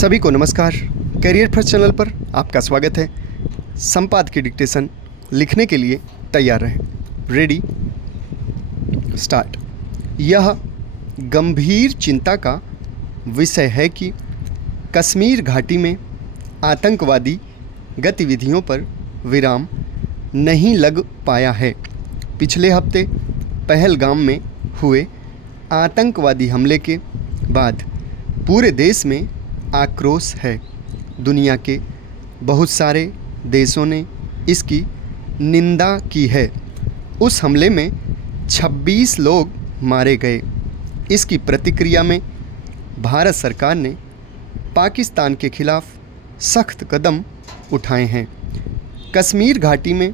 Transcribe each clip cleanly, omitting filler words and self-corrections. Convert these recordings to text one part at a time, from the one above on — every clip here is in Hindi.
सभी को नमस्कार। करियर फर्स्ट चैनल पर आपका स्वागत है। संपादकीय डिक्टेशन लिखने के लिए तैयार रहें। Ready start. यह गंभीर चिंता का विषय है कि कश्मीर घाटी में आतंकवादी गतिविधियों पर विराम नहीं लग पाया है। पिछले हफ्ते पहलगाम में हुए आतंकवादी हमले के बाद पूरे देश में आक्रोश है। दुनिया के बहुत सारे देशों ने इसकी निंदा की है। उस हमले में 26 लोग मारे गए। इसकी प्रतिक्रिया में भारत सरकार ने पाकिस्तान के खिलाफ सख्त कदम उठाए हैं। कश्मीर घाटी में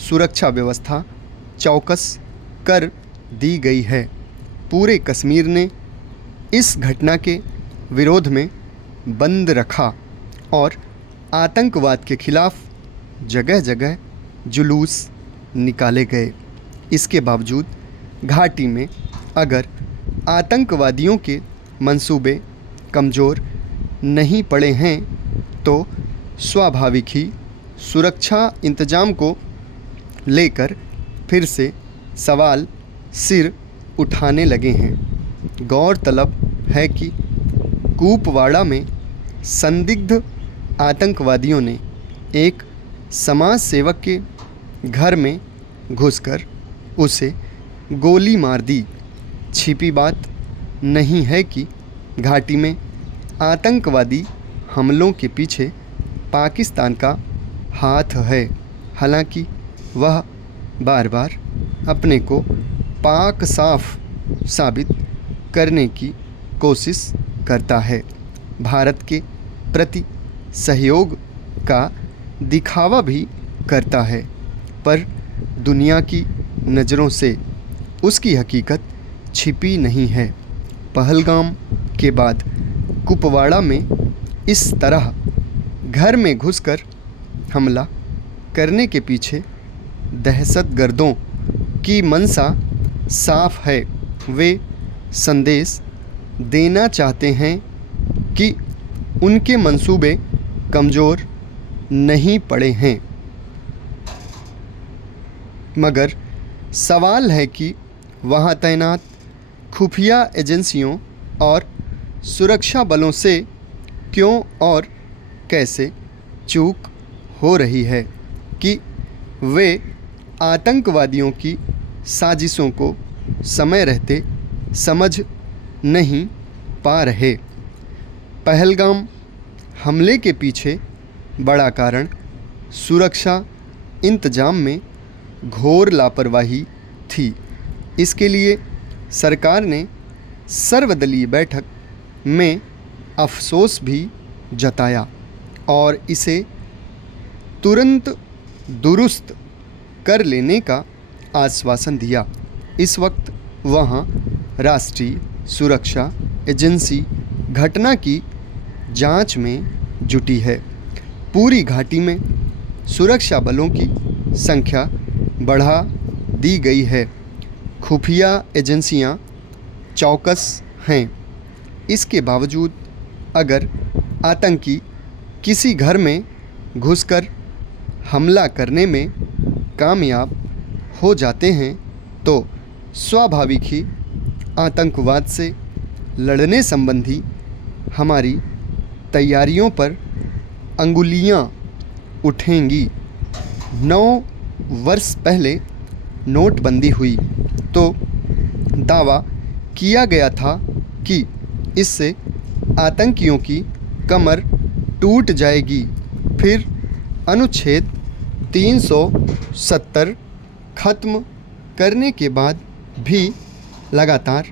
सुरक्षा व्यवस्था चौकस कर दी गई है। पूरे कश्मीर ने इस घटना के विरोध में बंद रखा और आतंकवाद के खिलाफ जगह जगह जुलूस निकाले गए। इसके बावजूद घाटी में अगर आतंकवादियों के मंसूबे कमज़ोर नहीं पड़े हैं तो स्वाभाविक ही सुरक्षा इंतजाम को लेकर फिर से सवाल सिर उठाने लगे हैं। गौरतलब है कि कुपवाड़ा में संदिग्ध आतंकवादियों ने एक समाज सेवक के घर में घुसकर उसे गोली मार दी। छिपी बात नहीं है कि घाटी में आतंकवादी हमलों के पीछे पाकिस्तान का हाथ है। हालांकि वह बार बार अपने को पाक साफ साबित करने की कोशिश करता है। भारत के प्रति सहयोग का दिखावा भी करता है, पर दुनिया की नज़रों से उसकी हकीकत छिपी नहीं है। पहलगाम के बाद कुपवाड़ा में इस तरह घर में घुसकर हमला करने के पीछे दहशतगर्दों की मंशा साफ है। वे संदेश देना चाहते हैं कि उनके मंसूबे कमज़ोर नहीं पड़े हैं। मगर सवाल है कि वहाँ तैनात खुफिया एजेंसियों और सुरक्षा बलों से क्यों और कैसे चूक हो रही है कि वे आतंकवादियों की साजिशों को समय रहते समझ नहीं पा रहे। पहलगाम हमले के पीछे बड़ा कारण सुरक्षा इंतजाम में घोर लापरवाही थी। इसके लिए सरकार ने सर्वदलीय बैठक में अफसोस भी जताया और इसे तुरंत दुरुस्त कर लेने का आश्वासन दिया। इस वक्त वहाँ राष्ट्रीय सुरक्षा एजेंसी घटना की जांच में जुटी है। पूरी घाटी में सुरक्षा बलों की संख्या बढ़ा दी गई है। खुफिया एजेंसियां चौकस हैं। इसके बावजूद अगर आतंकी किसी घर में घुसकर हमला करने में कामयाब हो जाते हैं तो स्वाभाविक ही आतंकवाद से लड़ने संबंधी हमारी तैयारियों पर अंगुलियां उठेंगी। 9 वर्ष पहले नोटबंदी हुई तो दावा किया गया था कि इससे आतंकियों की कमर टूट जाएगी। फिर अनुच्छेद 370 खत्म करने के बाद भी लगातार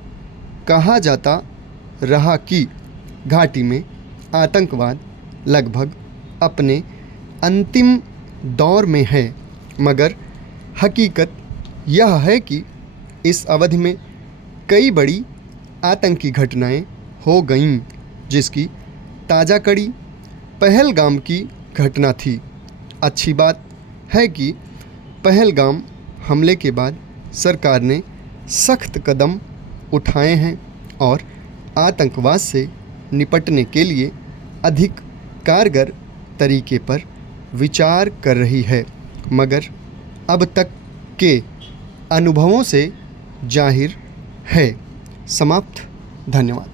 कहा जाता रहा कि घाटी में आतंकवाद लगभग अपने अंतिम दौर में है। मगर हकीकत यह है कि इस अवधि में कई बड़ी आतंकी घटनाएं हो गईं, जिसकी ताज़ा कड़ी पहलगाम की घटना थी। अच्छी बात है कि पहलगाम हमले के बाद सरकार ने सख्त कदम उठाए हैं और आतंकवाद से निपटने के लिए अधिक कारगर तरीके पर विचार कर रही है, मगर अब तक के अनुभवों से जाहिर है। समाप्त। धन्यवाद।